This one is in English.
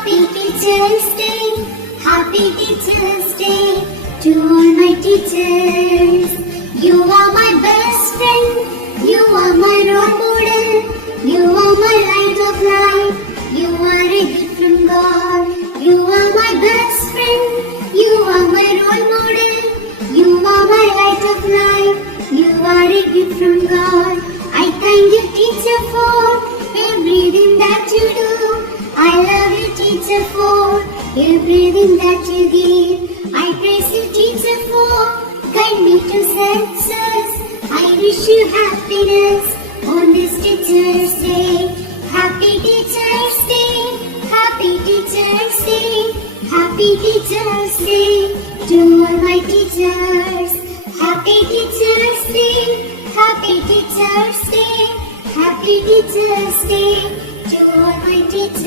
Happy Teachers Day, Happy Teachers Day to all my teachers. You are my best friend, you are my role model, you are my light of life, you are a gift from God. You are my best friend, you are my role model, you are my light of life, you are a gift from God. I thank you, teacher, for everything that you do. I love you, teacher, for everything that you give. I praise you, teacher, for guide me to success. I wish you happiness on this Teachers Day. Happy Teachers Day, Happy Teachers Day, Happy Teachers Day to all my teachers. Happy Teachers Day, Happy Teachers Day, Happy Teachers Day to all my teachers.